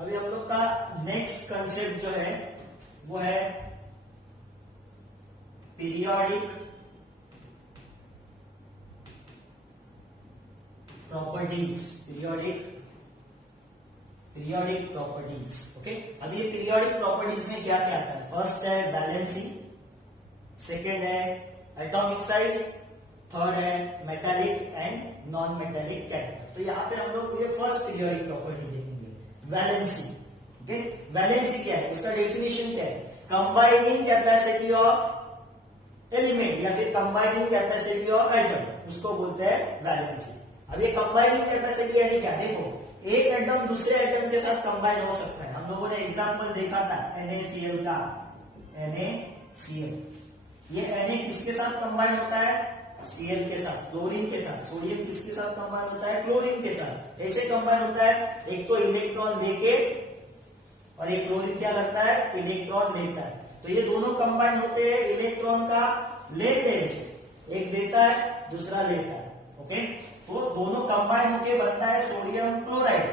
अभी हम लोग का नेक्स्ट कंसेप्ट जो है वो है periodic properties. Periodic properties. Okay, अब ये पीरियोडिक प्रॉपर्टीज में क्या क्या आता है? फर्स्ट है वैलेंसी, सेकेंड है एटॉमिक साइज, थर्ड है metallic and non metallic character. तो यहाँ पे हम लोग ये फर्स्ट पीरियोडिक प्रॉपर्टी देखेंगे, वैलेंसी। ओके, वैलेंसी क्या है? उसका डेफिनेशन क्या है? कंबाइनिंग कैपेसिटी ऑफ एलिमेंट या फिर कंबाइनिंग कैपेसिटी ऑफ एटम, उसको बोलते हैं वैलेंसी। अब ये कंबाइनिंग कैपेसिटी यानी क्या? देखो, एक एटम दूसरे एटम के साथ कंबाइन हो सकता है। हम लोगों ने एग्जांपल देखा था NaCl का, NaCl। ये Na किसके साथ कंबाइन होता है? Cl के साथ, क्लोरीन के साथ। सोडियम किसके साथ कंबाइन होता है? क्लोरीन के साथ। ऐसे कंबाइन होता है, एक तो इलेक्ट्रॉन देके और एक क्लोरीन क्या करता है? इलेक्ट्रॉन लेता है। तो ये दोनों कंबाइन होते हैं इलेक्ट्रॉन का लेते हैं, एक देता है दूसरा लेता है। ओके, तो दोनों कंबाइन होके बनता है सोडियम क्लोराइड।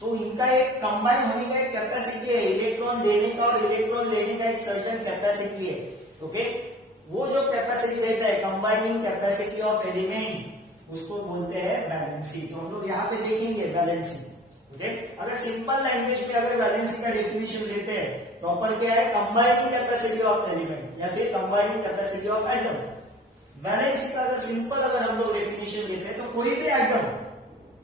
तो इनका एक कंबाइन होने का एक कैपेसिटी है, इलेक्ट्रॉन देने का और इलेक्ट्रॉन लेने का एक सर्टेन कैपेसिटी है। ओके, वो जो कैपेसिटी रहता है कंबाइनिंग कैपेसिटी ऑफ एलिमेंट, उसको बोलते हैं वैलेंसी। तो हम लोग यहाँ पे देखेंगे वैलेंसी। ओके, अगर सिंपल लैंग्वेज में अगर वैलेंसी का डेफिनेशन लेते हैं, प्रॉपर क्या है? कंबाइनिंग कैपेसिटी ऑफ एलिमेंट या फिर combining capacity of atom. Valency का अगर सिंपल अगर हम लोग डेफिनेशन लेते हैं तो कोई भी एटम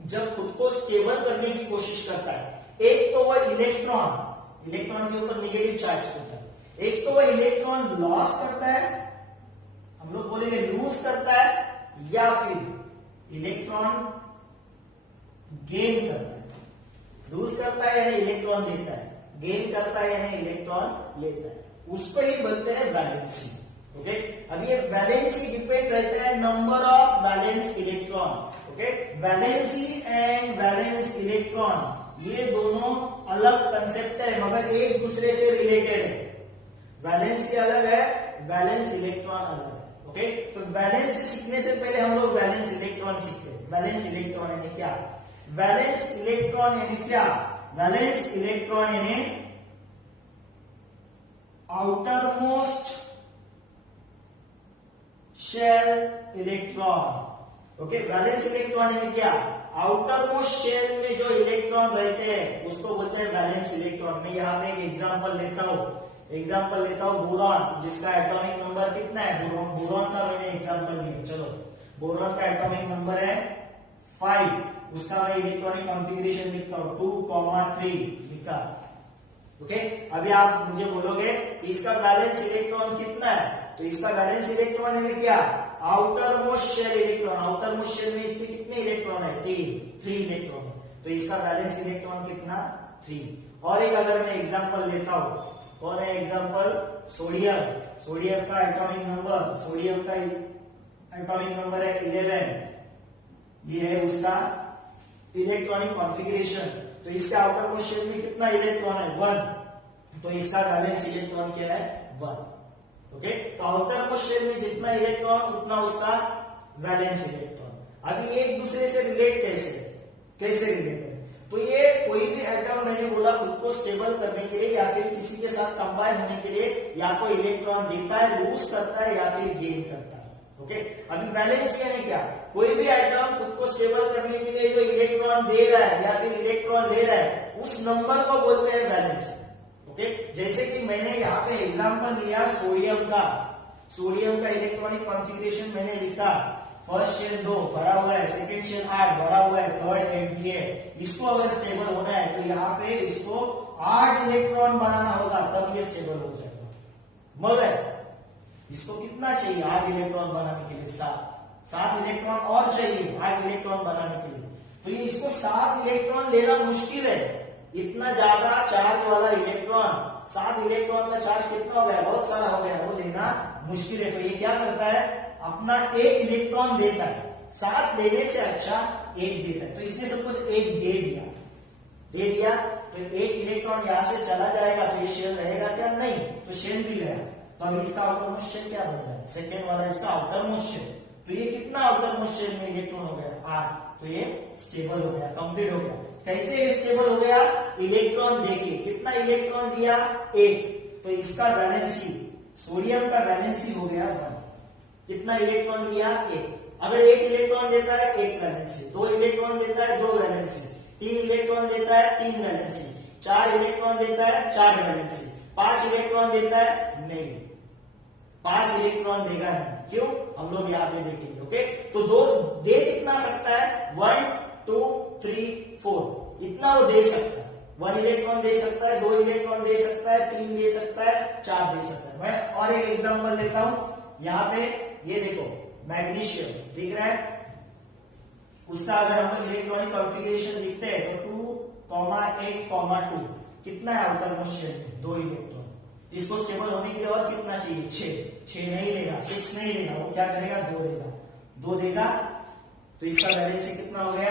जब खुद को स्टेबल करने की कोशिश करता है, एक तो वो इलेक्ट्रॉन के ऊपर नेगेटिव चार्ज करता है, एक तो वो इलेक्ट्रॉन लॉस करता है, हम लोग बोलेंगे लूज करता है, या फिर इलेक्ट्रॉन गेन करता है। लूज करता है यानी इलेक्ट्रॉन देता है, गेन करता है यानी इलेक्ट्रॉन लेता है, उसको ही बोलते हैं वैलेंसी। ओके, अब ये वैलेंसी डिपेंड रहता है number of valence electron. Okay, valency and valence electron ये दोनों अलग कंसेप्ट है मगर एक दूसरे से रिलेटेड है। वैलेंसी अलग है, वैलेंस इलेक्ट्रॉन अलग है। ओके, तो वैलेंसी सीखने से पहले हम लोग वैलेंस इलेक्ट्रॉन सीखते हैं। वैलेंस इलेक्ट्रॉन यानी क्या? वैलेंस इलेक्ट्रॉन यानी क्या? वैलेंस इलेक्ट्रॉन यानी outermost shell electron. Okay, valence electron यानी क्या? आउटर मोस्ट शेल में जो इलेक्ट्रॉन रहते हैं उसको बोलते हैं वैलेंस इलेक्ट्रॉन। मैं यहाँ पे एक एग्जांपल लेता हूँ बोरॉन, जिसका एटॉमिक नंबर कितना है? बोरॉन का मैंने एग्जांपल लिया। चलो, बोरॉन का एटॉमिक नंबर है 5, उसका मैं इलेक्ट्रॉनिक कॉन्फ़िगरेशन लिखता हूँ 2,3 लिखा। ओके, अभी आप मुझे बोलोगे इसका बैलेंस इलेक्ट्रॉन कितना है? तो इसका बैलेंस इलेक्ट्रॉन है क्या? Outermost shell electron. Outermost shell में इसके कितने इलेक्ट्रॉन है? 3 इलेक्ट्रॉन है। तो इसका बैलेंस इलेक्ट्रॉन कितना? 3। और एक अगर मैं एग्जांपल लेता हूं, कौन है एग्जांपल? सोडियम का एटॉमिक नंबर है 11। ये है उसका इलेक्ट्रॉनिक कॉन्फ़िगरेशन। तो इसका आउटर मोस्ट शेल में कितना इलेक्ट्रॉन है? 1। तो इसका बैलेंस इलेक्ट्रॉन क्या है? 1। ओके, तो आउटर मोस्ट शेल में जितना इलेक्ट्रॉन उतना उसका वैलेंस इलेक्ट्रॉन। अभी एक दूसरे से रिलेट कैसे रिलेट है? तो ये कोई भी एटम मैंने बोला खुद को स्टेबल करने के लिए या फिर किसी के साथ कंबाइन होने के लिए या तो इलेक्ट्रॉन देता है, लूज करता है या फिर गेन करता है। ओके, अभी वैलेंस यानी क्या? कोई भी एटम खुद को स्टेबल करने के लिए जो इलेक्ट्रॉन दे रहा है या फिर इलेक्ट्रॉन ले रहा है उस नंबर को बोलते हैं वैलेंस। ओके, जैसे कि मैंने यहाँ पे एग्जांपल लिया सोडियम का इलेक्ट्रॉनिक कॉन्फ़िगरेशन मैंने लिखा। फर्स्ट शेल 2 भरा हुआ है, सेकंड शेल 8 भरा हुआ है, थर्ड एम्प्टी है। इसको अगर स्टेबल होना है तो यहाँ पे इसको 8 इलेक्ट्रॉन बनाना होगा, तब ये स्टेबल हो जाएगा। मगर इसको कितना चाहिए 8 इलेक्ट्रॉन बनाने के लिए? 7 इलेक्ट्रॉन और चाहिए 8 इलेक्ट्रॉन बनाने के लिए। तो ये इसको 7 इलेक्ट्रॉन लेना मुश्किल है। इतना ज्यादा चार्ज वाला इलेक्ट्रॉन, 7 इलेक्ट्रॉन का चार्ज कितना हो गया? बहुत सारा हो गया, वो लेना मुश्किल है। तो ये क्या करता है? अपना 1 इलेक्ट्रॉन देता है। 7 लेने से अच्छा 1 देता है। तो इसने सपोज 1 दे दिया तो 1 इलेक्ट्रॉन यहां से चला जाएगा तो ये शेल रहेगा क्या? नहीं, तो शेल भी गया। तो अभी इसका आउटर मोस्ट शेल क्या बन रहा है? सेकेंड वाला इसका आउटर मोस्ट शेल। तो ये कितना आउटर मोस्ट शेल में इलेक्ट्रॉन हो गया? 8। तो ये स्टेबल हो गया, कंप्लीट हो गया। कैसे स्टेबल हो गया? इलेक्ट्रॉन देके, कितना इलेक्ट्रॉन दिया? 1, तो इसका वैलेंसी, सोडियम का वैलेंसी हो गया 1। कितना इलेक्ट्रॉन लिया? 1। अगर 1 इलेक्ट्रॉन देता है 1 वैलेंसी, 2 इलेक्ट्रॉन देता है 2 वैलेंसी, 3 इलेक्ट्रॉन देता है 3 वैलेंसी, 4 इलेक्ट्रॉन देता है 4 वैलेंसी, 5 इलेक्ट्रॉन देता है नहीं, 5 इलेक्ट्रॉन देगा नहीं। क्यों? हम लोग यहाँ पे देखेंगे। ओके, तो दो दे कितना सकता है? 1 2 3 4 इतना वो दे सकता है। 1 इलेक्ट्रॉन दे सकता है, 2 इलेक्ट्रॉन दे सकता है, 3 दे सकता है, 4 दे सकता है। मैं और एक एग्जांपल लेता हूं। यहाँ पे ये देखो मैग्नीशियम दिख रहा है, उसका अगर हम इलेक्ट्रॉनिक कॉन्फ़िगरेशन लिखते हैं तो 2,8,2 कितना है आउटर मोस्ट शेल में? 2 इलेक्ट्रॉन। इसको स्टेबल होने के लिए और कितना चाहिए? 6 नहीं लेगा, 6 नहीं लेगा, वो क्या करेगा? 2 देगा। 2 देगा तो इसका वैलेंसी कितना हो गया?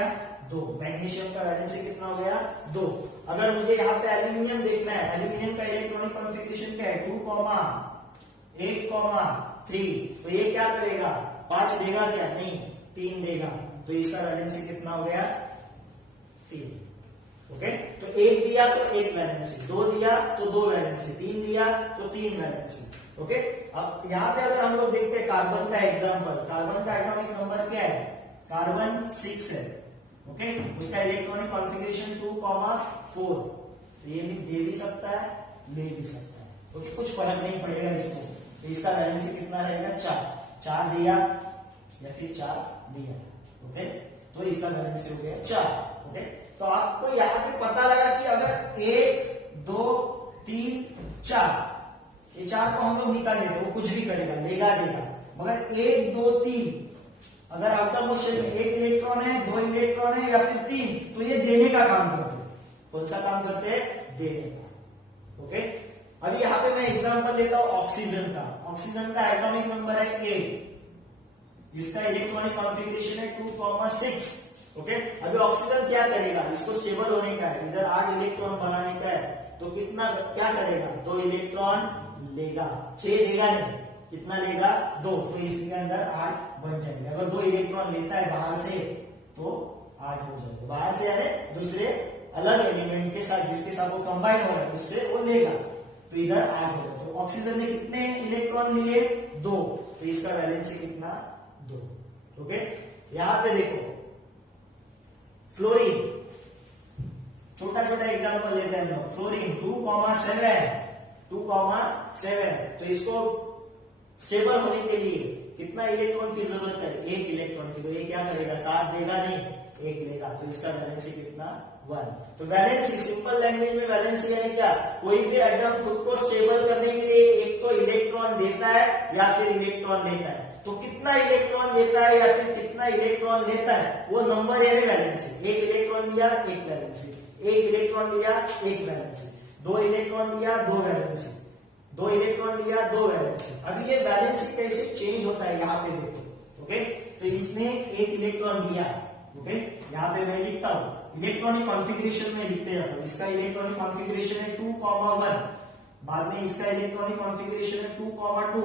2। मैग्नीशियम का वैलेंसी कितना हो गया? 2। अगर मुझे यहाँ पे एल्यूमिनियम देखना है, एल्यूमिनियम का इलेक्ट्रॉनिक कॉन्फ़िगरेशन क्या है? 2,8,3, तो ये क्या करेगा? 5 देगा क्या? नहीं, 3 देगा, तो इसका वैलेंसी कितना हो गया? 3। ओके, तो 1 दिया तो 1 वैलेंसी, 2 दिया तो 2 वैलेंसी, 3 दिया तो 3 वैलेंसी। ओके, अब यहाँ पे अगर हम लोग देखते हैं कार्बन का एग्जांपल, कार्बन का एटॉमिक नंबर क्या है? कार्बन 6 है। ओके, उसका इलेक्ट्रॉनिक कॉन्फ़िगरेशन 2,4, तो ये भी दे भी सकता है, ले भी सकता है। ओके, कुछ फर्क नहीं पड़ेगा इसको। तो इसका वैलेंसी कितना रहेगा? 4 दिया या फिर 4 दिया। ओके, तो इसका वैलेंसी हो गया 4। ओके, तो आपको यहाँ पे पता लगा कि अगर 1 2 3 4, ये 4 को हम लोग निकालेंगे, वो कुछ भी करेगा, लेगा देगा। मगर 1 2 3 अगर आउटर मोस्ट शेल में 1 इलेक्ट्रॉन है, 2 इलेक्ट्रॉन है या फिर 3, तो ये देने का काम करते हैं। कौन सा काम करते हैं? देने का। ओके, अभी यहाँ पे मैं एग्जांपल लेता हूं ऑक्सीजन का। ऑक्सीजन का एटॉमिक नंबर है 8, इसका इलेक्ट्रॉनिक कॉन्फ़िगरेशन है 2,6। ओके, अभी ऑक्सीजन क्या करेगा? इसको स्टेबल होने का है, इधर 8 इलेक्ट्रॉन बनाने का है, तो कितना क्या करेगा? 2 इलेक्ट्रॉन लेगा, 6 देगा नहीं, कितना लेगा? 2, तो इसके अंदर 8 बन जाएंगे। अगर 2 इलेक्ट्रॉन लेता है बाहर से तो 8 हो जाएगा, बाहर से यानी दूसरे अलग एलिमेंट के साथ, जिसके साथ वो कंबाइन हो रहा है उससे वो लेगा, तो इधर 8 होगा। तो ऑक्सीजन ने कितने इलेक्ट्रॉन लिए? 2, तो इसका वैलेंसी कितना? 2। ओके, यहां पे देखो फ्लोरीन, छोटा छोटा एग्जांपल लेते हैं लोग। फ्लोरीन 2,7, तो इसको स्टेबल होने के लिए कितना इलेक्ट्रॉन की जरूरत है? 1 इलेक्ट्रॉन की। तो ये क्या करेगा? 7 देगा नहीं, 1 लेगा, तो इसका वैलेंसी कितना? 1। तो वैलेंसी, सिंपल लैंग्वेज में वैलेंसी यानी क्या? कोई भी एटम खुद को स्टेबल करने के लिए एक तो इलेक्ट्रॉन देता है या फिर इलेक्ट्रॉन लेता है। तो कितना इलेक्ट्रॉन देता है या फिर कितना इलेक्ट्रॉन लेता है, वो नंबर यानी वैलेंसी। 1 इलेक्ट्रॉन लिया 1 वैलेंसी, 1 इलेक्ट्रॉन लिया 1 वैलेंसी, 2 इलेक्ट्रॉन लिया 2 वैलेंसी, 2 इलेक्ट्रॉन लिया 2 वैलेंसी। अभी ये वैलेंसी कैसे चेंज होता है यहाँ पे देखो। ओके, तो इसने 1 इलेक्ट्रॉन लिया। ओके, यहाँ पे मैं लिखता हूं, इलेक्ट्रॉनिक कॉन्फ़िगरेशन में लिखते जाता हूं। इसका इलेक्ट्रॉनिक कॉन्फ़िगरेशन है 2,1, बाद में इसका इलेक्ट्रॉनिक कॉन्फ़िगरेशन है 2,2,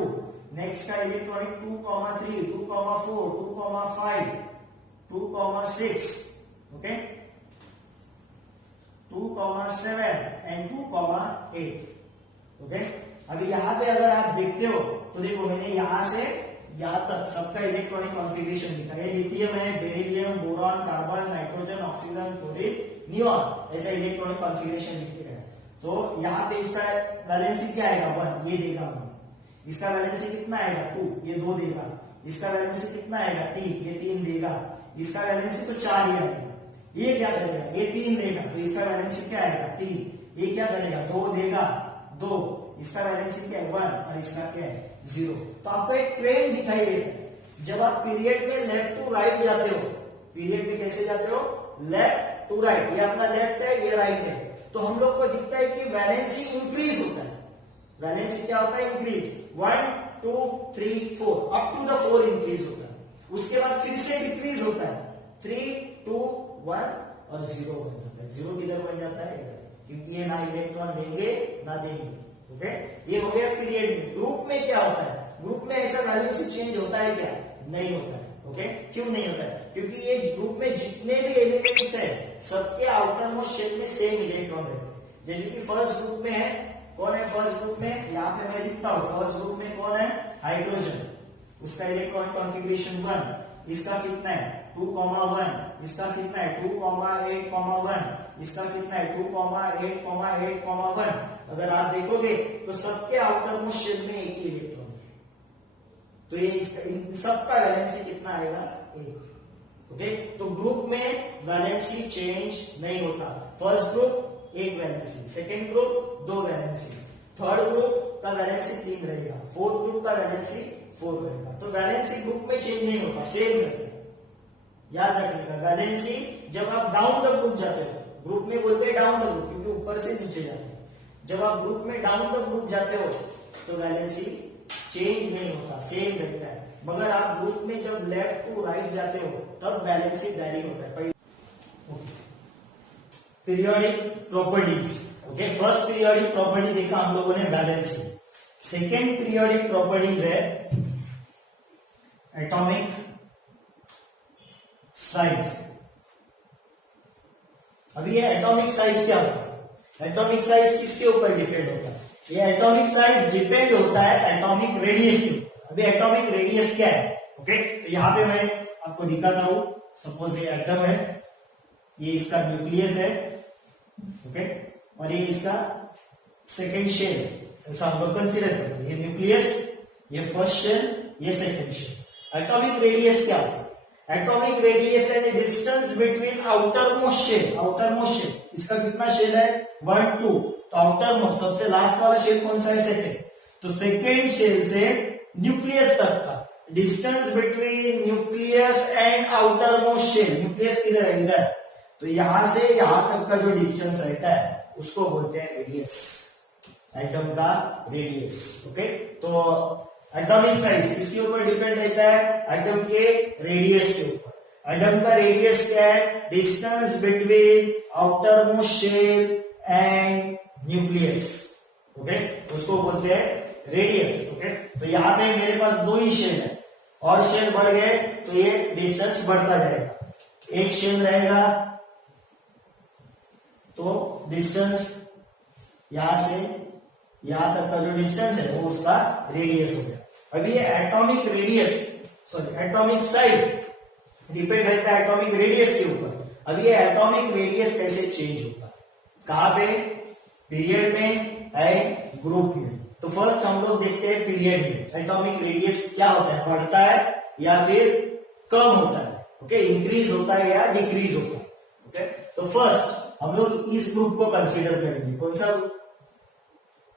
नेक्स्ट का इलेक्ट्रॉनिक 2,3, 2,4, 2,5, 2,6, ओके, 2,7 एंड 2,8। ओके, अभी यहाँ पे अगर आप देखते हो तो देखो मैंने यहां से यहां तक सबका इलेक्ट्रॉनिक कॉन्फ़िगरेशन लिखा है। लिथियम है, beryllium, boron, carbon, nitrogen, oxygen, fluorine, neon, ऐसा इलेक्ट्रॉनिक कॉन्फ़िगरेशन लिखे गए। तो यहाँ पे इसका वैलेंसी क्या आएगा? 1, ये देगा 1। इसका वैलेंसी कितना आएगा? 2, ये 2 देगा। इसका वैलेंसी कितना आएगा? 3, ये 3 देगा। इसका वैलेंसी तो 4 ही आएगा। ये क्या करेगा? ये 3 देगा, तो इसका वैलेंसी क्या आएगा? 3। ये क्या करेगा? 2 देगा, 2, इसका वैलेंसी क्या है? 1, और इसका क्या है? 0। तो आपको एक ट्रेंड दिखाई देता है, जब आप पीरियड में लेफ्ट टू राइट जाते हो, पीरियड में कैसे जाते हो? लेफ्ट टू राइट, ये अपना लेफ्ट है, ये राइट है, तो हम लोग को दिखता है कि वैलेंसी इंक्रीज होता है। वैलेंसी क्या होता है? Increase. 1 2 3 4 up to the 4 increase होता है। उसके बाद फिर से डिक्रीज होता है, 3 2 1 और 0 बन जाता है। 0 किधर बन जाता है? क्योंकि ये ना इलेक्ट्रॉन लेंगे ना देंगे। ओके, ये हो गया पीरियड में। ग्रुप में क्या होता है? ग्रुप में ऐसा वैलेंसी चेंज होता है क्या? नहीं होता है। ओके, क्यों नहीं होता है? क्योंकि ये ग्रुप में जितने भी एलिमेंट्स है सबके आउटर मोस्ट शेल में सेम इलेक्ट्रॉन रहते हैं। जैसे कि फर्स्ट ग्रुप में है, कौन है फर्स्ट ग्रुप में, यहाँ पे मैं लिखता हूँ फर्स्ट ग्रुप में कौन है, हाइड्रोजन, उसका इलेक्ट्रॉन कॉन्फ़िगरेशन 1, इसका कितना है 2,1, इसका कितना है 2,8,1, इसका कितना है 2,8,8,1। अगर आप देखोगे तो सबके आउटर मोस्ट शेल में एक ही इलेक्ट्रॉन है, तो ये इन सबका वैलेंसी कितना आएगा, 1। ओके, तो ग्रुप में वैलेंसी चेंज नहीं होता। First group 1 valency, second group 2 valency, third group का वैलेंसी 3 रहेगा, फोर्थ ग्रुप का वैलेंसी 4 रहेगा। तो वैलेंसी ग्रुप में चेंज नहीं होता, सेम रहता है। याद रखने का, वैलेंसी जब आप डाउन द ग्रुप जाते हो, ग्रुप में बोलते हैं डाउन द ग्रुप क्योंकि ऊपर से नीचे जाते हैं, जब आप ग्रुप में डाउन द ग्रुप जाते हो तो वैलेंसी चेंज नहीं होता, सेम रहता है। मगर आप ग्रुप में जब लेफ्ट टू राइट जाते हो तब वैलेंसी वैरी होता है। Periodic properties, okay, first periodic property देखा हम लोगों ने वैलेंसी। सेकेंड पीरियोडिक प्रॉपर्टीज है एटॉमिक साइज। अभी ये एटॉमिक साइज क्या होता है, एटॉमिक साइज किसके ऊपर डिपेंड होता है, ये एटॉमिक साइज डिपेंड होता है एटॉमिक रेडियस के ऊपर। अभी एटॉमिक रेडियस क्या है, ओके, तो यहां पे मैं आपको दिखाता हूं। सपोज ये एटम है, ये इसका न्यूक्लियस है, ओके, और ये इसका सेकेंड शेल, ऐसा हम लोग कंसीडर करते हैं। ये न्यूक्लियस, ये फर्स्ट शेल, ये सेकेंड शेल। एटॉमिक रेडियस क्या होता है, एटॉमिक रेडियस है distance between outermost shell, outermost shell, इसका कितना शेल है 1, 2, तो आउटर मोस्ट सबसे लास्ट वाला शेल कौन सा है, सेकेंड। तो सेकेंड शेल से न्यूक्लियस तक का distance between nucleus and outermost shell, nucleus किधर है, इधर, तो यहां से यहां तक का जो डिस्टेंस रहता है उसको बोलते हैं रेडियस, एटम का रेडियस। ओके, तो एटॉमिक साइज किसके ऊपर डिपेंड रहता है, एटम के रेडियस के ऊपर। एटम का रेडियस क्या है, distance between outermost shell and nucleus, okay, उसको बोलते हैं रेडियस। ओके, तो यहां पे मेरे पास 2 ही शेल है, और शेल बढ़ गए तो ये डिस्टेंस बढ़ता जाएगा। एक शेल रहेगा तो डिस्टेंस यहां से यहां तक का जो डिस्टेंस है वो उसका रेडियस हो गया। अभी ये atomic radius, sorry atomic size depend रहता है एटॉमिक रेडियस के ऊपर। अभी ये एटॉमिक रेडियस कैसे चेंज होता है, कहां पे, पीरियड में एंड ग्रुप में। तो फर्स्ट हम लोग देखते हैं पीरियड में एटॉमिक रेडियस क्या होता है, बढ़ता है या फिर कम होता है, ओके, इंक्रीज होता है या डिक्रीज होता है। ओके, तो फर्स्ट हम लोग इस ग्रुप को कंसीडर करेंगे, कौन सा,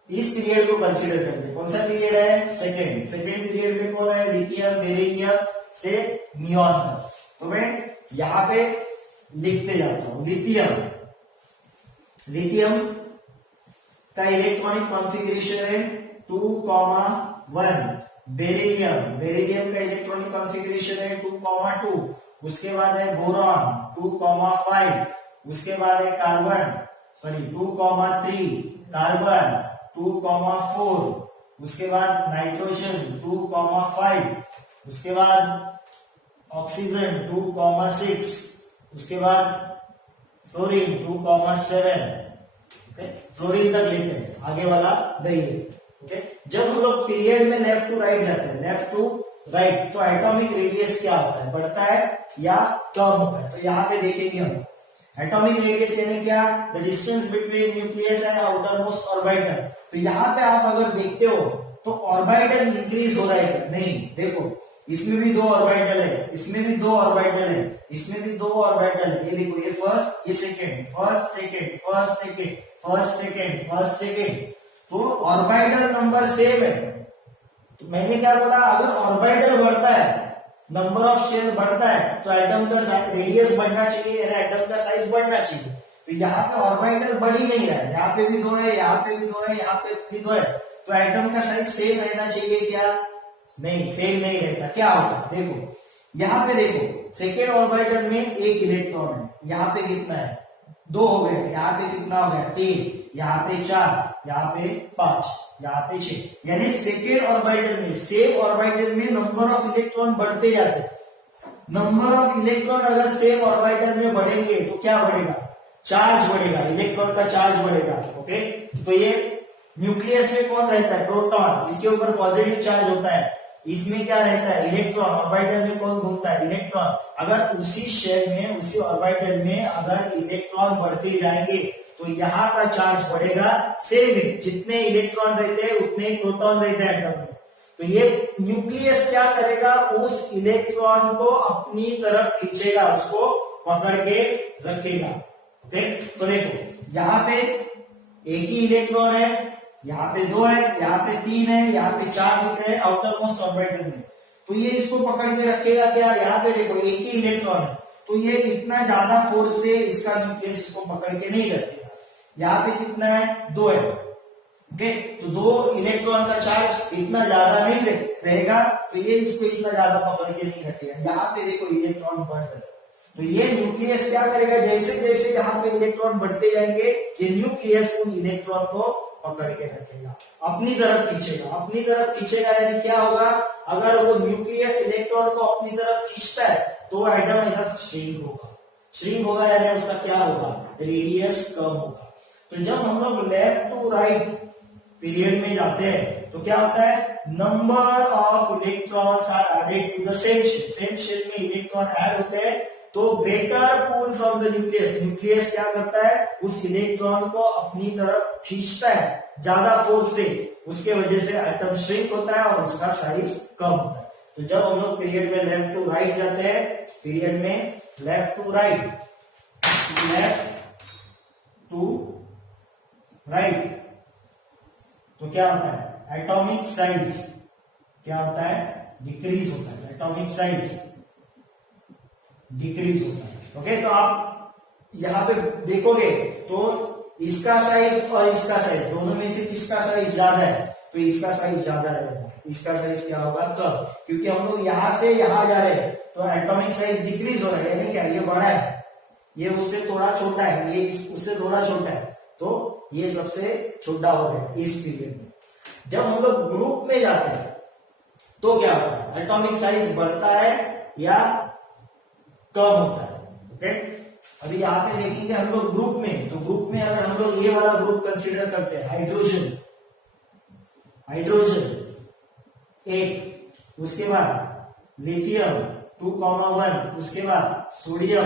इस पीरियड को कंसीडर करेंगे। कौन सा पीरियड है, सेकेंड। सेकेंड पीरियड में कौन है, लिथियम, बेरिलियम से नियॉन तक। तो मैं यहां पे लिखते जाता हूं, लिथियम, लिथियम का इलेक्ट्रॉनिक कॉन्फ़िगरेशन है 2,1। बेरिलियम, बेरिलियम का इलेक्ट्रॉनिक कॉन्फ़िगरेशन है 2,2। उसके बाद है बोरॉन 2,5। उसके बाद है कार्बन, सॉरी 2,3, कार्बन 2,4। उसके बाद नाइट्रोजन 2,5। उसके बाद ऑक्सीजन 2,6। उसके बाद फ्लोरीन 2,7। फ्लोरीन तक लेते हैं, आगे वाला नहीं है। ओके, जब हम लोग पीरियड में लेफ्ट टू राइट जाते हैं, लेफ्ट टू राइट, तो एटॉमिक रेडियस क्या होता है, बढ़ता है या कम होता है। तो यहाँ पे देखेंगे हम एटॉमिक रेडियस यानी क्या, the distance between nucleus and outer most orbital. तो यहाँ पे आप अगर देखते हो तो ऑर्बिटल इंक्रीज हो रहा है, नहीं, देखो इसमें भी 2 ऑर्बिटल है, इसमें भी 2 ऑर्बिटल है, इसमें भी 2 ऑर्बिटल है। ये देखो, ये फर्स्ट, ये second, first second, first second, first second, first second, तो ऑर्बिटल नंबर सेम है। तो मैंने क्या बोला, अगर ऑर्बिटल बढ़ता है, नंबर ऑफ शेल बढ़ता है, तो एटम का रेडियस बढ़ना चाहिए, एटम का साइज बढ़ना चाहिए। तो यहाँ पे ऑर्बिटल बढ़ ही नहीं रहा है, यहाँ पे भी 2 है, यहाँ पे भी 2 है, यहाँ पे भी 2 है, तो एटम का साइज सेम रहना चाहिए क्या, नहीं, सेम नहीं रहता। क्या होगा, देखो यहाँ पे देखो, सेकेंड ऑर्बिटल में 1 इलेक्ट्रॉन है, यहाँ पे कितना है, 2 हो गए, यहाँ पे कितना हो गया 3, यहाँ पे 4, यहाँ पे 5, यहाँ पे 6, यानी सेकेंड ऑर्बिटल में, सेम ऑर्बिटल में नंबर ऑफ इलेक्ट्रॉन बढ़ते जाते हैं। नंबर ऑफ इलेक्ट्रॉन अगर सेम ऑर्बिटल में बढ़ेंगे तो क्या बढ़ेगा, चार्ज बढ़ेगा, इलेक्ट्रॉन का चार्ज बढ़ेगा। ओके, तो ये न्यूक्लियस में कौन रहता है, प्रोटॉन, इसके ऊपर पॉजिटिव चार्ज होता है, इसमें क्या रहता है, इलेक्ट्रॉन, ऑर्बिटल में कौन घूमता है, इलेक्ट्रॉन। अगर उसी शेल में, उसी ऑर्बिटल में अगर इलेक्ट्रॉन बढ़ते जाएंगे तो यहाँ का चार्ज बढ़ेगा सेम ही, जितने इलेक्ट्रॉन रहते हैं उतने ही प्रोटॉन रहते हैं एटम में। तो ये न्यूक्लियस क्या करेगा, उस इलेक्ट्रॉन को अपनी तरफ खींचेगा, उसको पकड़ के रखेगा। ओके, तो देखो यहाँ पे एक ही इलेक्ट्रॉन है, यहाँ पे 2 है, यहाँ पे 3 है, यहाँ पे 4 दिख रहे हैं आउटर मोस्ट ऑर्बिटल में। तो ये इसको पकड़ के रखेगा क्या, यहाँ पे देखो एक ही इलेक्ट्रॉन है, तो ये इतना ज्यादा फोर्स से इसका न्यूक्लियस इसको पकड़ के नहीं रखेगा। यहाँ पे कितना है, 2 है। ओके, तो 2 इलेक्ट्रॉन का चार्ज इतना ज्यादा नहीं रहेगा, तो ये इसको इतना ज्यादा पकड़ के नहीं रखेगा। यहाँ पे देखो इलेक्ट्रॉन बढ़ रहे हैं, तो ये न्यूक्लियस क्या करेगा, जैसे जैसे यहाँ पे इलेक्ट्रॉन बढ़ते जाएंगे ये न्यूक्लियस उन इलेक्ट्रॉन को पकड़ के रखेगा, अपनी तरफ खींचेगा। अपनी तरफ खींचेगा यानी क्या होगा, अगर वो न्यूक्लियस इलेक्ट्रॉन को अपनी तरफ खींचता है तो वो एटम इधर श्रिंक होगा। श्रिंक होगा यानी उसका क्या होगा, रेडियस कम होगा। तो जब हम लोग लेफ्ट टू राइट पीरियड में जाते हैं तो क्या होता है, number of electrons are added to the same shell. Same shell में इलेक्ट्रॉन ऐड होते हैं तो greater pull from the nucleus, nucleus क्या करता है, उस इलेक्ट्रॉन को अपनी तरफ खींचता है ज्यादा फोर्स से, उसके वजह से एटम श्रिंक होता है और उसका साइज कम होता है। तो जब हम लोग पीरियड में लेफ्ट टू राइट जाते हैं, पीरियड में left to right, left to right, तो क्या होता है, एटॉमिक साइज क्या होता है, डिक्रीज होता है, एटॉमिक साइज डिक्रीज होता है। ओके, तो आप यहां पे देखोगे तो इसका साइज और इसका साइज दोनों में से किसका साइज ज्यादा है, तो इसका साइज ज्यादा रहेगा। इसका साइज क्या होगा कम, क्योंकि हम लोग यहां से यहां जा रहे हैं तो एटॉमिक साइज डिक्रीज हो रहा है, यानी क्या, ये बड़ा है, ये उससे थोड़ा छोटा है, ये उससे थोड़ा छोटा है, तो ये सबसे छोटा हो गया इस पीरियड में। जब हम लोग ग्रुप में जाते हैं तो क्या होता है, एटॉमिक साइज बढ़ता है या कम होता है। ओके, अभी यहाँ पे देखेंगे हम लोग ग्रुप में, तो ग्रुप में अगर हम लोग ये वाला ग्रुप कंसीडर करते हैं, हाइड्रोजन, हाइड्रोजन 1, उसके बाद लिथियम 2,1, उसके बाद सोडियम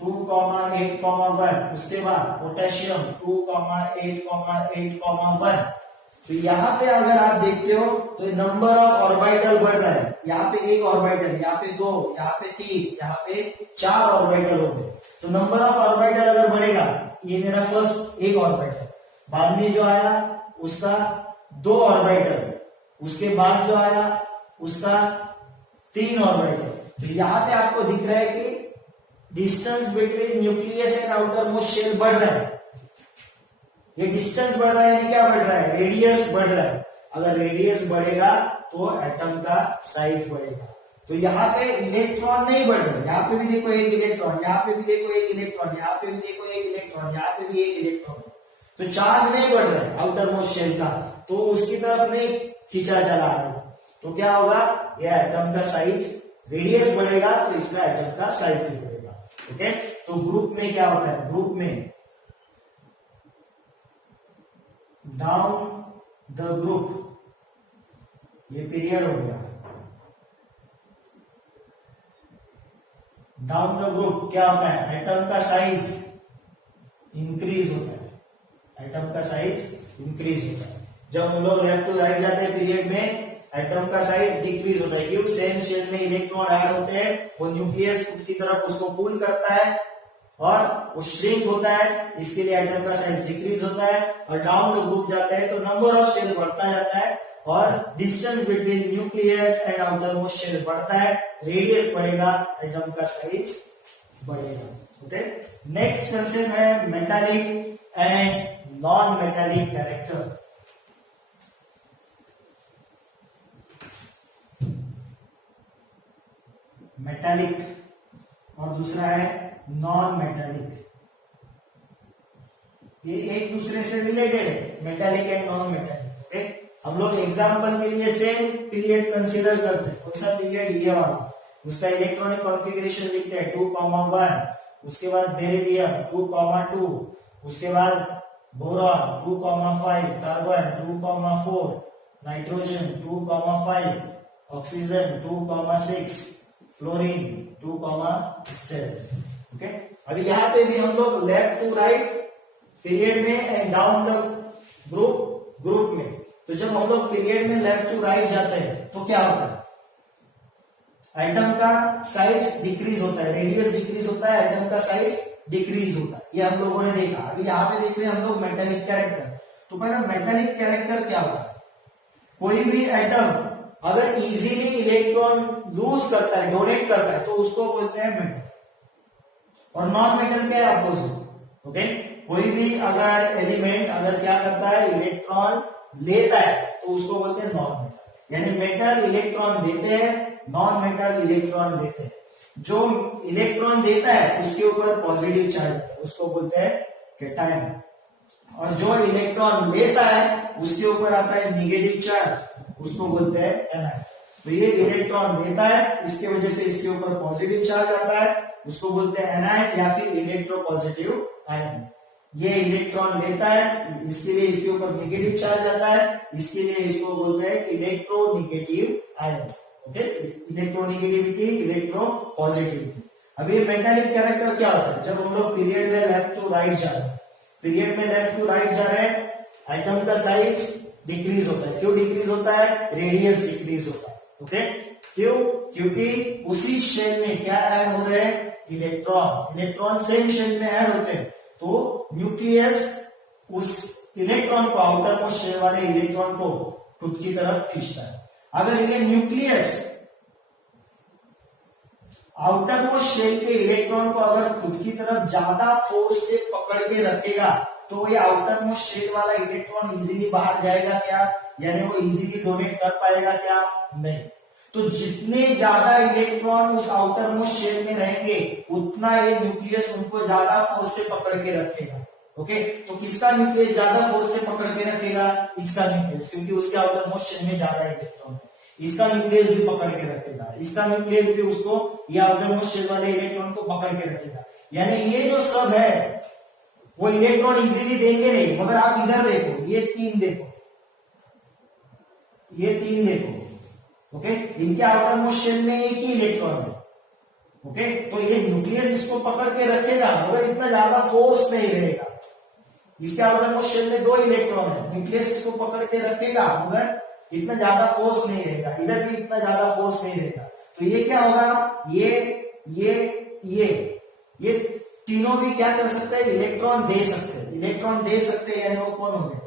2,8,1, उसके बाद पोटेशियम 2,8,8,1। तो यहाँ पे अगर आप देखते हो तो नंबर ऑफ ऑर्बिटल बढ़ रहा है, यहाँ पे 1 ऑर्बिटल, यहाँ पे 2, यहाँ पे 3, यहाँ पे 4 ऑर्बिटल हो गए। तो नंबर ऑफ ऑर्बिटल अगर बढ़ेगा, ये मेरा फर्स्ट 1 ऑर्बिटल, बाद में जो आया उसका 2 ऑर्बिटल, उसके बाद जो आया उसका 3 ऑर्बिटल। तो यहाँ पे आपको दिख रहा है कि distance between nucleus and outermost shell बढ़ रहा है। ये डिस्टेंस बढ़ रहा है यानी क्या बढ़ रहा है, रेडियस बढ़ रहा है। अगर रेडियस बढ़ेगा तो एटम का साइज बढ़ेगा। तो यहाँ पे इलेक्ट्रॉन नहीं बढ़ रहे, यहाँ पे भी देखो 1 इलेक्ट्रॉन, यहाँ पे भी देखो 1 इलेक्ट्रॉन, यहाँ पे भी देखो 1 इलेक्ट्रॉन, यहाँ पे भी 1 इलेक्ट्रॉन। तो चार्ज नहीं बढ़ रहा है आउटर मोस्ट शेल का, तो उसकी तरफ नहीं खींचा जा रहा है। तो क्या होगा, यह एटम का साइज, रेडियस बढ़ेगा तो इसका एटम का साइज भी बढ़ेगा। ओके, तो ग्रुप में क्या होता है, ग्रुप में डाउन द ग्रुप, ये पीरियड हो गया, डाउन द ग्रुप क्या होता है, एटम का साइज इंक्रीज होता है, एटम का साइज इंक्रीज होता है। जब हम लोग लेफ्ट टू राइट जाते हैं पीरियड में, एटम का साइज डिक्रीज होता है, क्योंकि सेम शेल में इलेक्ट्रॉन ऐड होते हैं, वो न्यूक्लियस की तरफ उसको पुल करता है और वो श्रिंक होता है, इसके लिए एटम का साइज डिक्रीज होता है। और डाउन द ग्रुप जाते हैं तो नंबर ऑफ शेल बढ़ता जाता है और distance between nucleus and outermost shell बढ़ता है, रेडियस बढ़ेगा, एटम का साइज बढ़ेगा। ओके, नेक्स्ट कंसेप्ट है metallic and non metallic character. Metallic और दूसरा है नॉन मेटालिक, ये एक दूसरे से रिलेटेड है, metallic and non metallic. Okay, हम लोग एग्जांपल के लिए सेम पीरियड कंसीडर करते हैं। कौन सा पीरियड, ये वाला, उसका इलेक्ट्रॉनिक कॉन्फ़िगरेशन लिखते हैं 2,1, उसके बाद बेरिलियम 2,2, उसके बाद boron 2,5, carbon 2,4, nitrogen 2,5, oxygen 2,6, fluorine 2,7। Okay, अभी यहाँ पे भी हम लोग लेफ्ट टू राइट पीरियड में एंड डाउन द ग्रुप में। तो जब हम लोग पीरियड में लेफ्ट टू राइट जाते हैं तो क्या होता है, एटम का साइज डिक्रीज होता है, रेडियस डिक्रीज होता है, एटम का साइज डिक्रीज होता है, ये हम लोगों ने देखा। अभी यहाँ पे देख रहे हैं हम लोग मेटालिक कैरेक्टर। तो पहला मेटालिक कैरेक्टर क्या होता है, कोई भी एटम अगर इजीली इलेक्ट्रॉन लूज करता है, डोनेट करता है, तो उसको बोलते हैं मेटल। और नॉन मेटल क्या है, अपोजिट। ओके, कोई भी अगर एलिमेंट अगर क्या करता है, इलेक्ट्रॉन लेता है, तो उसको बोलते हैं नॉन मेटल। यानी मेटल इलेक्ट्रॉन देते हैं, नॉन मेटल इलेक्ट्रॉन लेते हैं। जो इलेक्ट्रॉन देता है उसके ऊपर पॉजिटिव चार्ज होता है, उसको बोलते हैं कैटायन। और जो इलेक्ट्रॉन लेता है उसके ऊपर आता है नेगेटिव चार्ज, उसको बोलते हैं एनायन। तो ये इलेक्ट्रॉन लेता है, इसके वजह से इसके ऊपर पॉजिटिव चार्ज आता है, उसको बोलते हैं एनायन या फिर इलेक्ट्रोपॉजिटिव आयन। ये इलेक्ट्रॉन लेता है, इसके लिए इसके ऊपर नेगेटिव चार्ज आता है, इसके लिए इसको बोलते हैं electronegative ion. Okay, electronegativity, electropositivity. अब ये मेटालिक कैरेक्टर क्या होता है, जब हम लोग पीरियड में लेफ्ट टू राइट जा रहे हैं, पीरियड में लेफ्ट टू राइट जा रहे हैं, एटम का साइज डिक्रीज होता है। क्यों डिक्रीज होता है, रेडियस डिक्रीज होता है। ओके, क्यों, क्योंकि उसी शेल में क्या ऐड हो रहे हैं, इलेक्ट्रॉन। इलेक्ट्रॉन सेम शेल में ऐड होते हैं, तो न्यूक्लियस उस इलेक्ट्रॉन को, आउटर मोस्ट शेल वाले इलेक्ट्रॉन को खुद की तरफ खींचता है। अगर ये न्यूक्लियस आउटर मोस्ट शेल के इलेक्ट्रॉन को अगर खुद की तरफ ज्यादा फोर्स से पकड़ के रखेगा, तो ये आउटर मोस्ट शेल वाला इलेक्ट्रॉन इजीली बाहर जाएगा क्या, यानी वो इजीली डोनेट कर पाएगा क्या, नहीं। तो जितने ज्यादा इलेक्ट्रॉन उस आउटर मोस्ट शेल में रहेंगे, उतना ये न्यूक्लियस उनको ज्यादा फोर्स से पकड़ के रखेगा। ओके, तो किसका न्यूक्लियस ज्यादा फोर्स से पकड़ के रखेगा, इसका न्यूक्लियस, क्योंकि उसके आउटर मोस्ट शेल में ज्यादा इलेक्ट्रॉन है। इसका न्यूक्लियस भी पकड़ के रखेगा, इसका न्यूक्लियस भी उसको, या आउटर मोस्ट शेल वाले इलेक्ट्रॉन को पकड़ के रखेगा। यानी ये जो सब है वो इलेक्ट्रॉन इजीली देंगे नहीं। मगर आप इधर देखो, ये तीन देखो, ये तीन देखो। ओके, इनके आउटर मोस्ट शेल में एक ही इलेक्ट्रॉन है। ओके, तो ये न्यूक्लियस इसको पकड़ के रखेगा, मगर इतना ज्यादा फोर्स नहीं रहेगा। इसके आउटर मोस्ट शेल में दो इलेक्ट्रॉन है, न्यूक्लियस इसको पकड़ के रखेगा, मगर इतना ज्यादा फोर्स नहीं रहेगा, इधर भी इतना ज्यादा फोर्स नहीं रहेगा। तो ये क्या होगा, ये तीनों भी क्या कर सकते हैं, इलेक्ट्रॉन दे सकते हैं। इलेक्ट्रॉन दे सकते हैं, यानी वो कौन हो गए,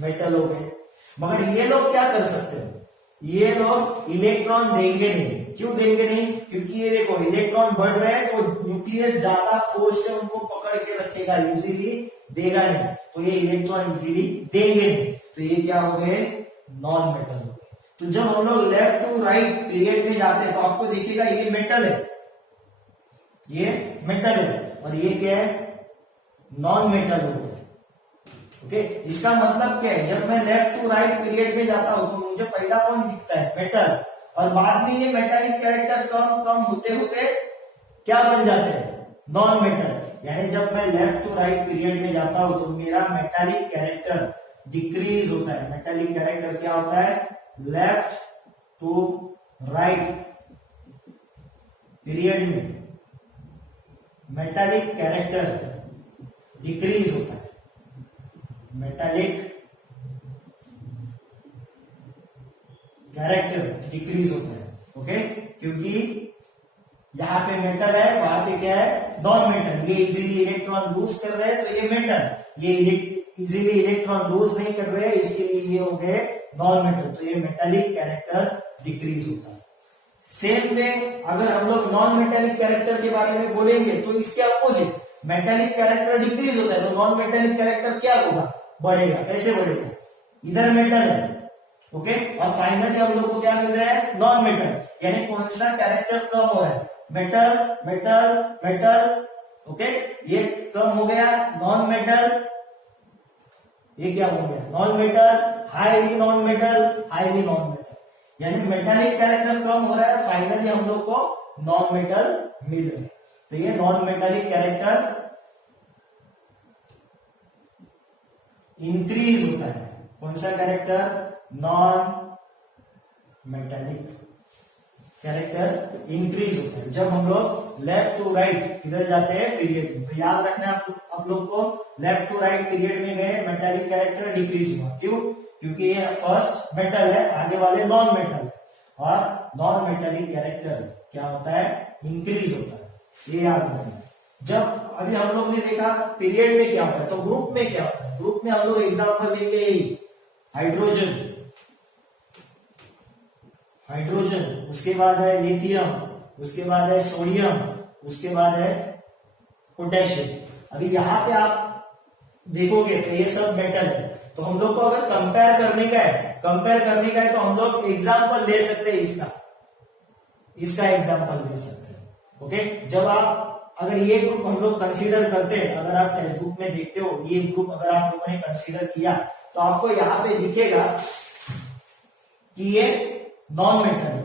मेटल हो गए। मगर ये लोग क्या कर सकते हैं, ये लोग इलेक्ट्रॉन देंगे नहीं। क्यों देंगे नहीं, क्योंकि ये देखो इलेक्ट्रॉन बढ़ रहे हैं, तो न्यूक्लियस ज्यादा फोर्स से उनको पकड़ के रखेगा, इजीली देगा नहीं, तो ये इलेक्ट्रॉन इजीली देंगे नहीं। तो ये क्या हो गए, नॉन मेटल हो गए। तो जब हम लोग लेफ्ट टू राइट पीरियड में जाते हैं, तो आपको देखिएगा ये मेटल है, ये मेटल है, और ये क्या है, नॉन मेटल हो गया। ओके, इसका मतलब क्या है, जब मैं लेफ्ट टू राइट पीरियड में जाता हूं, तो मुझे पहला कौन दिखता है, मेटल, और बाद में ये मेटालिक कैरेक्टर कम कम होते होते क्या बन जाते हैं, नॉन मेटल। यानी जब मैं लेफ्ट टू राइट पीरियड में जाता हूं, तो मेरा मेटालिक कैरेक्टर डिक्रीज होता है। मेटालिक कैरेक्टर क्या होता है, लेफ्ट टू राइट पीरियड में मेटालिक कैरेक्टर डिक्रीज होता है। मेटालिक कैरेक्टर डिक्रीज होता है। ओके, क्योंकि यहां पे मेटल है, वहां पे क्या है, नॉन मेटल। ये इजीली इलेक्ट्रॉन लूज कर रहे हैं, तो ये मेटल, ये इजीली इलेक्ट्रॉन लूज नहीं कर रहे हैं, इसके लिए ये हो गए नॉन मेटल। तो ये मेटालिक कैरेक्टर डिक्रीज होता है। सेम में अगर हम लोग नॉन मेटालिक कैरेक्टर के बारे में बोलेंगे, तो इसके अपोजिट मेटालिक कैरेक्टर डिक्रीज होता है, तो नॉन मेटालिक कैरेक्टर क्या होगा, बढ़ेगा। कैसे बढ़ेगा, इधर मेटल है, ओके, और फाइनली हम लोग को क्या मिल रहा है, नॉन मेटल। यानी कौन सा कैरेक्टर कम हो रहा है, मेटल मेटल मेटल। ओके, ये कम हो गया, नॉन मेटल, ये क्या हो गया, non metal, highly non metal, highly non metal. यानी मेटालिक कैरेक्टर कम हो रहा है, फाइनली हम लोग को नॉन मेटल मिल रहे हैं। तो ये नॉन मेटालिक कैरेक्टर इंक्रीज होता है। कौन सा character? Non metallic character increase होता है जब हम लोग लेफ्ट टू राइट इधर जाते हैं पीरियड में। तो याद रखना आप लोग को, लेफ्ट टू राइट पीरियड में गए मेटालिक कैरेक्टर डिक्रीज हुआ। क्यों? क्योंकि ये फर्स्ट मेटल है, आगे वाले नॉन मेटल है, और नॉन मेटालिक कैरेक्टर क्या होता है? इंक्रीज होता है। ये याद रखना। जब अभी हम लोग ने देखा पीरियड में क्या होता है, तो ग्रुप में क्या होता है? ग्रुप में हम लोग एग्जाम्पल लेंगे हाइड्रोजन, हाइड्रोजन, उसके बाद है लिथियम, उसके बाद है सोडियम, उसके बाद है पोटेशियम। अभी यहाँ पे आप देखोगे तो ये सब मेटल है। तो हम लोग को अगर कंपेयर करने का है तो हम लोग एग्जाम्पल ले सकते हैं इसका एग्जाम्पल ले सकते हैं। ओके, जब आप अगर ये ग्रुप हम लोग कंसीडर करते हैं, अगर आप टेक्स्ट बुक में देखते हो ये ग्रुप अगर आप लोगों ने कंसीडर किया तो आपको यहाँ पे दिखेगा कि ये नॉन मेटल है।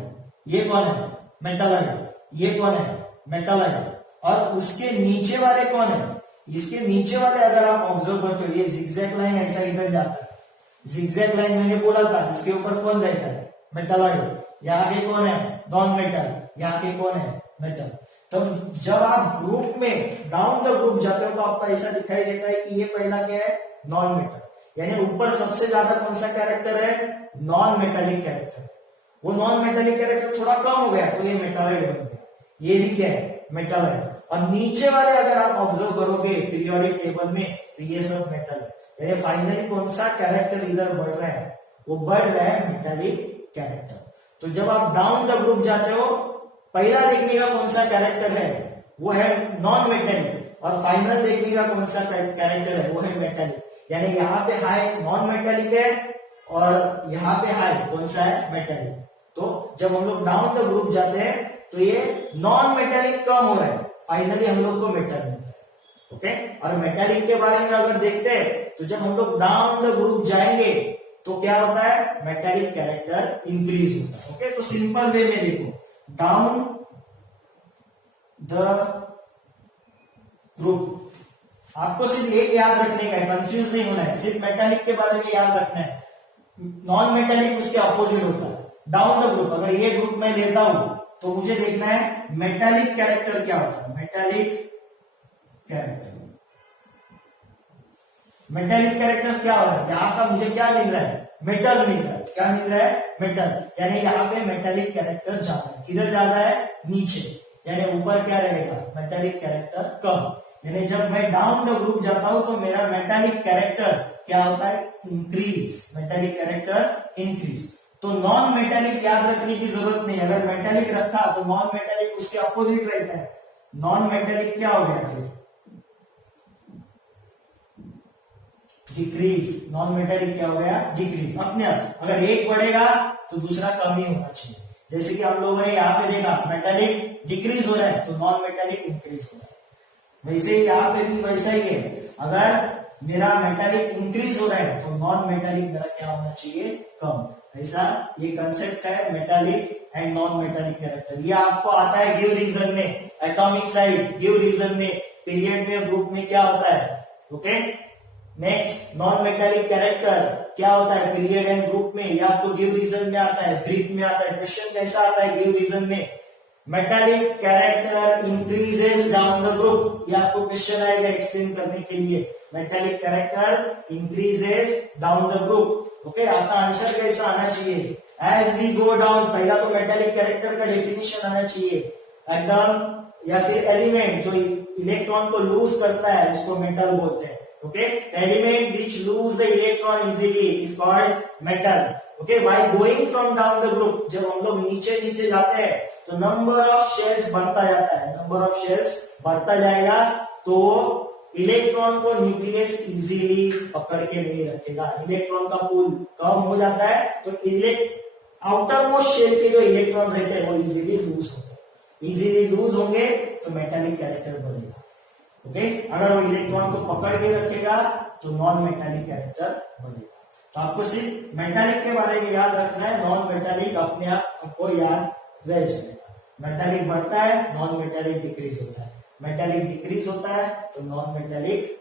ये कौन है? मेटालॉइड। ये कौन है? मेटालॉइड। और उसके नीचे वाले कौन है? इसके नीचे वाले अगर आप ऑब्जर्व करते हो, ये जिगजैग लाइन ऐसा इधर जाता है। जिगजैग लाइन मैंने बोला था, इसके ऊपर कौन रहता है? मेटालॉइड। यहाँ के कौन है? Non metal. यहाँ के कौन है? मेटल। तो जब आप ग्रुप में डाउन द ग्रुप जाते हो तो आपको ऐसा दिखाई देता है कि ये पहला क्या है? Non metal. यानी ऊपर सबसे ज्यादा कौन सा कैरेक्टर है? Non metallic character. वो नॉन मेटालिक कैरेक्टर थोड़ा कम हो गया तो ये मेटालॉइड बन गया। ये भी क्या है? मेटालॉइड। और नीचे वाले अगर आप ऑब्जर्व करोगे पीरियोडिक टेबल में तो ये सब मेटल है। यानी फाइनली कौन सा कैरेक्टर इधर बढ़ रहा है? वो बढ़ रहा है मेटालिक कैरेक्टर। तो जब आप डाउन द ग्रुप जाते हो, पहला देखने का कौन सा कैरेक्टर है? वो है नॉन मेटालिक, और फाइनल देखने का कौन सा कैरेक्टर है? वो है मेटालिक। यानी यहाँ पे हाई नॉन मेटालिक है और यहाँ पे हाई कौन सा है? मेटालिक। तो जब हम लोग डाउन द ग्रुप जाते हैं तो ये नॉन मेटालिक कम हो रहा है, फाइनली हम लोग को मेटल मिलता है। ओके, और मेटालिक के बारे में अगर देखते हैं तो जब हम लोग डाउन द ग्रुप जाएंगे तो क्या होता है? मेटालिक कैरेक्टर इंक्रीज होता है। ओके, तो सिंपल वे में देखो, डाउन द ग्रुप आपको सिर्फ एक याद रखने का है, कंफ्यूज नहीं होना है, सिर्फ मेटालिक के बारे में याद रखना है। नॉन मेटालिक उसके अपोजिट होता है। डाउन द ग्रुप अगर ये ग्रुप मैं लेता हूं तो मुझे देखना है मेटालिक कैरेक्टर क्या होता है? मेटालिक कैरेक्टर, मेटालिक कैरेक्टर क्या हो रहा है? यहाँ का मुझे क्या मिल रहा है? मेटल मिल रहा है। क्या मिल रहा है? मेटल। यानी यहाँ पे मेटालिक कैरेक्टर ज्यादा है। किधर ज्यादा है? नीचे। यानी ऊपर क्या रहेगा? मेटालिक कैरेक्टर कम। यानी जब मैं डाउन द ग्रुप जाता हूं तो मेरा मेटालिक कैरेक्टर क्या होता है? इंक्रीज। Metallic character increase. तो नॉन मेटालिक याद रखने की जरूरत नहीं। अगर मेटालिक रखा तो नॉन मेटालिक उसके अपोजिट रहता है। नॉन मेटालिक क्या हो गया फिर? डिक्रीज। नॉन मेटालिक क्या हो गया? डिक्रीज। अपने आप अगर एक बढ़ेगा तो दूसरा कम ही होना चाहिए। जैसे कि हम लोगों ने यहाँ पे देखा मेटालिक डिक्रीज हो रहा है तो नॉन मेटालिक इंक्रीज हो रहा है। वैसे यहाँ पे भी वैसा ही है, अगर मेरा मेटालिक इंक्रीज हो रहा है तो नॉन मेटालिक मेरा क्या होना चाहिए? कम। ऐसा ये कंसेप्ट है metallic and non metallic character. ये आपको आता है गिव रीजन में, एटॉमिक साइज गिव रीजन में, पीरियड में, ग्रुप में क्या होता है। Okay, next non metallic character क्या होता है? पीरियड एंड ग्रुप में। ये आपको गिव रीजन में आता है, ब्रीफ में आता है। क्वेश्चन कैसा आता है गिव रीजन में? Metallic character increases down the group. ये आपको क्वेश्चन आएगा एक्सप्लेन करने के लिए। Metallic character increases down the group. Okay, आपका आंसर कैसा आना चाहिए? As we go down. पहला तो मेटालिक कैरेक्टर का डेफिनेशन आना चाहिए। एटम या फिर एलिमेंट जो इलेक्ट्रॉन को लूज करता है उसको मेटल बोलते हैं। Okay, element which lose the electron easily is called metal. Okay, by going from down the group, जब हम लोग नीचे नीचे जाते हैं तो नंबर ऑफ शेल्स बढ़ता जाता है। नंबर ऑफ शेल्स बढ़ता जाएगा तो इलेक्ट्रॉन को न्यूक्लियस इजीली पकड़ के नहीं रखेगा। इलेक्ट्रॉन का पूल कम हो जाता है तो आउटर मोस्ट शेल के जो इलेक्ट्रॉन रहते हैं वो इजीली लूज होंगे। इजीली लूज होंगे तो मेटालिक कैरेक्टर बढ़ेगा। ओके, अगर वो इलेक्ट्रॉन को पकड़ के रखेगा तो नॉन मेटालिक कैरेक्टर बढ़ेगा। तो आपको सिर्फ मेटालिक के बारे में याद रखना है, नॉन मेटालिक अपने आप आपको याद रह जाएगा। मेटालिक बढ़ता है, नॉन मेटालिक डिक्रीज होता है। मेटालिक डिक्रीज होता है तो नॉन मेटालिक